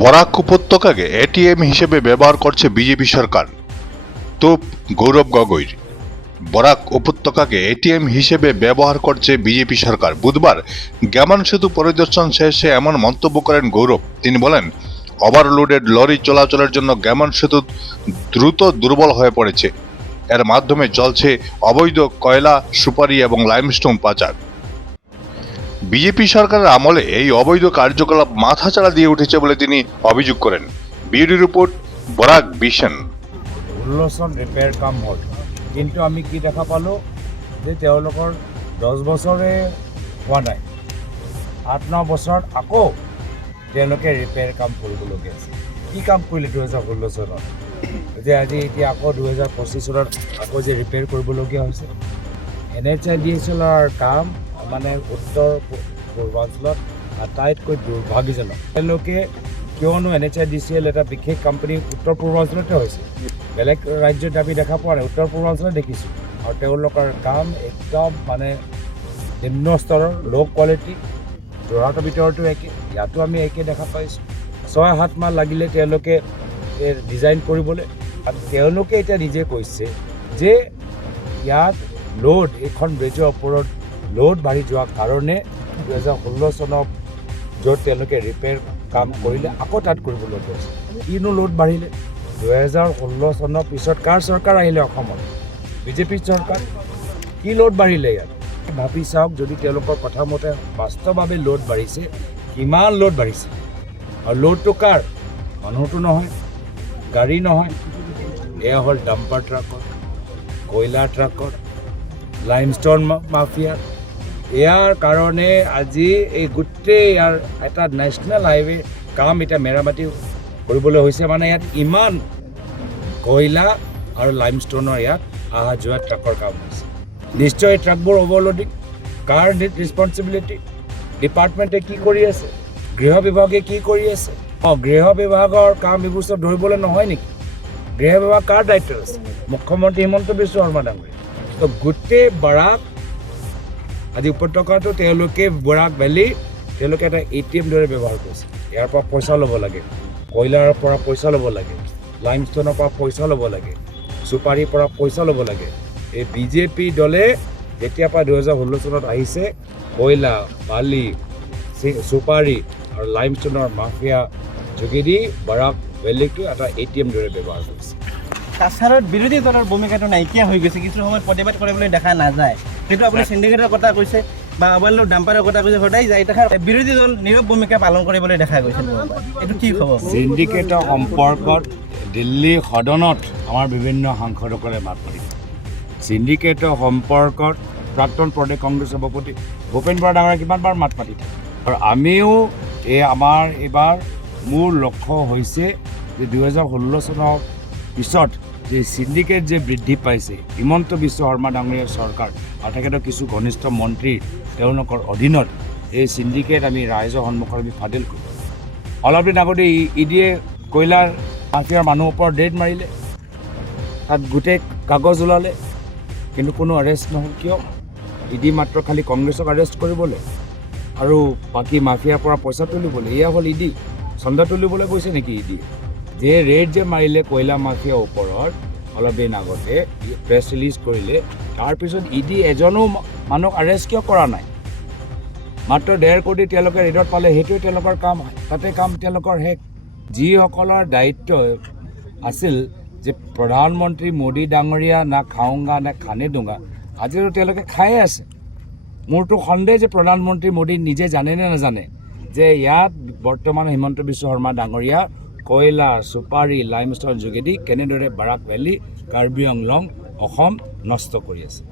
Barak উপত্যকাকে ATM হিসেবে ব্যবহার করছে বিজেপি সরকার। তোপ গৌরব গগৈর। বরাক উপত্যকাকে এটিএম হিসেবে ব্যবহার করছে বিজেপি সরকার। বুধবার গ্যামন সেতু পরিদর্শন শেষে এমন মন্তব্য করেন গৌরব। তিনি বলেন, ওভারলোডেড লরি চলাচলের জন্য গ্যামন সেতু দ্রুত দুর্বল হয়ে পড়েছে। এর মাধ্যমে চলছে অবৈধ কয়লা, সুপারি এবং লাইমস্টোন পাচার। বিজেপি সরকারের আমলে এই অবৈধ কার্যকলাপ মাথাচাড়া দিয়ে উঠেছে বলে তিনি অভিযোগ করেন। Beauty report, Barak vision. 16 repair কাম হ'ল, কিন্তু আমি কি দেখা পালোঁ যে তেওঁলোকৰ 10 বছৰে হোৱা নাই, 8-9 বছৰত আকৌ তেওঁলোকে ৰিপেয়াৰ কাম কৰিবলগীয়া আছে। কি কাম কৰিলে 2016 চনত, যে আজি এতিয়া আকৌ 2025 চনত আকৌ যে ৰিপেয়াৰ কৰিবলগীয়া হৈছে। NHIDCLৰ কাম মানে উত্তৰ পূৰ্বাঞ্চলত আটাইতকৈ দুৰ্ভাগ্যজনক। তেওঁলোকে কিয়নো NHIDCL এটা বিশেষ কোম্পানী উত্তৰ পূৰ্বাঞ্চলতে হৈছে, বেলেগ ৰাজ্যত আমি দেখা পোৱা নাই, উত্তৰ পূৰ্বাঞ্চলত দেখিছোঁ। আৰু তেওঁলোকৰ কাম একদম মানে নিম্ন স্তৰৰ, ল' কোৱালিটি। যোৰহাটৰ ভিতৰতো একে, ইয়াতো আমি একে দেখা পাইছোঁ। 6-7 মাহ লাগিলে তেওঁলোকে ডিজাইন কৰিবলৈ। আৰু তেওঁলোকে এতিয়া নিজে কৈছে যে ইয়াত লোড, এইখন ব্ৰিজৰ ওপৰত লোড বাঢ়ি যোৱাৰ কাৰণে 2016 চনত য'ত তেওঁলোকে ৰিপেয়াৰ কাম কৰিলে আকৌ তাত কৰিবলগীয়া হৈছে। কিনো লোড বাঢ়িলে? 2016 চনৰ পিছত কাৰ চৰকাৰ আহিলে অসমত? বিজেপি চৰকাৰ। কি লোড বাঢ়িলে ইয়াত? ভাবি চাওক, যদি তেওঁলোকৰ কথা মতে বাস্তৱভাৱে লোড বাঢ়িছে, কিমান লোড বাঢ়িছে। আৰু লোডটো কাৰ? মানুহটো নহয়, গাড়ী নহয়, এয়া হ'ল ডাম্পাৰ ট্ৰাকৰ, কয়লা ট্ৰাকৰ, লাইমষ্টন মাফিয়া। ইয়াৰ কাৰণে আজি এই গোটেই ইয়াৰ এটা নেশ্যনেল হাইৱে কাম এতিয়া মেৰামতি কৰিবলৈ হৈছে। মানে ইয়াত ইমান কয়লা আৰু লাইমষ্টনৰ ইয়াত অহা যোৱা ট্ৰাকৰ কাম হৈছে। নিশ্চয় এই ট্ৰাকবোৰ অভাৰলোডিং। কাৰ ৰেছপনচিবিলিটি? ডিপাৰ্টমেণ্টে কি কৰি আছে? গৃহ বিভাগে কি কৰি আছে? গৃহ বিভাগৰ কাম এইবোৰ চব ধৰিবলৈ নহয় নেকি? গৃহ বিভাগ কাৰ দায়িত্বত আছে? মুখ্যমন্ত্ৰী হিমন্ত বিশ্ব শৰ্মা ডাঙৰীয়া। তো গোটেই বৰাক আজি উপত্যকাটো তেওঁলোকে বৰাক ভেলী তেওঁলোকে এটা ATM দৰে ব্যৱহাৰ কৰিছে। ইয়াৰ পৰা পইচা ল'ব লাগে, কয়লাৰ পৰা পইচা ল'ব লাগে, লাইমষ্টনৰ পৰা পইচা ল'ব লাগে, চুপাৰীৰ পৰা পইচা ল'ব লাগে। এই বিজেপি দলে যেতিয়াৰ পৰা 2016 চনত আহিছে, কয়লা, বালি, চুপাৰী আৰু লাইমষ্টনৰ মাফিয়া যোগেদি বৰাক ভেলীটো এটা ATM দৰে ব্যৱহাৰ কৰিছে। কাছাৰত বিৰোধী দলৰ ভূমিকাটো নাইকিয়া হৈ গৈছে, কিছু সময়ত প্ৰতিবাদ কৰিবলৈ দেখা নাযায়। কিন্তু আপুনি চিণ্ডিকেটৰ কথা কৈছে বা অবৈধ ডাম্পাৰৰ কথা কৈছে, সদায় যাই দেখা বিৰোধী দল নীৰৱ ভূমিকা পালন কৰিবলৈ দেখা গৈছে। এইটো কি হ'ব? চিণ্ডিকেটৰ সম্পৰ্কত দিল্লী সদনত আমাৰ বিভিন্ন সাংসদসকলে মাত মাতিছে। চিণ্ডিকেটৰ সম্পৰ্কত প্ৰাক্তন প্ৰদেশ কংগ্ৰেছ সভাপতি ভূপেন বৰা ডাঙৰীয়াই কিমানবাৰ মাত মাতিছে। আৰু আমিও আমাৰ এইবাৰ মূল লক্ষ্য হৈছে যে 2016 চনৰ পিছত যে চিণ্ডিকেট যে বৃদ্ধি পাইছে, হিমন্ত বিশ্ব শৰ্মা ডাঙৰীয়াৰ চৰকাৰ আৰু তেখেতৰ কিছু ঘনিষ্ঠ মন্ত্ৰী তেওঁলোকৰ অধীনত এই চিণ্ডিকেট আমি ৰাইজৰ সন্মুখত আমি ফাদিল কৰোঁ। অলপ দিন আগতে ইডিয়ে কয়লাৰ মাফিয়াৰ মানুহৰ ওপৰত ৰেড মাৰিলে, তাত গোটেই কাগজ ওলালে, কিন্তু কোনো এৰেষ্ট নহ'ল। কিয়? ইডি মাত্ৰ খালি কংগ্ৰেছক এৰেষ্ট কৰিবলৈ আৰু বাকী মাফিয়াৰ পৰা পইচা তুলিবলৈ। এয়া হ'ল ইডি। চন্দা তুলিবলৈ গৈছে নেকি ইডি? যে ৰেড যে মাৰিলে কয়লা মাফিয়াৰ ওপৰত অলপ দিন আগতে প্ৰেছ ৰিলিজ কৰিলে, তাৰপিছত ইডি এজনো মানুহক এৰেষ্ট কিয় কৰা নাই? মাত্ৰ 1.5 কোটি তেওঁলোকে ৰেডত পালে, সেইটোৱে তেওঁলোকৰ কাম, তাতে কাম তেওঁলোকৰ শেষ। যিসকলৰ দায়িত্ব আছিল যে প্ৰধানমন্ত্ৰী মোদী ডাঙৰীয়া না খাওঁগা না খানে দুংগা, আজিতো তেওঁলোকে খায়ে আছে। মোৰতো সন্দেহ যে প্ৰধানমন্ত্ৰী মোদী নিজে জানে নে নাজানে যে ইয়াত বৰ্তমান হিমন্ত বিশ্ব শৰ্মা ডাঙৰীয়া কয়লা, চুপাৰী, লাইমষ্টন যোগেদি কেনেদৰে বৰাক ভেলী, কাৰ্বি আংলং, অসম নষ্ট কৰি আছে।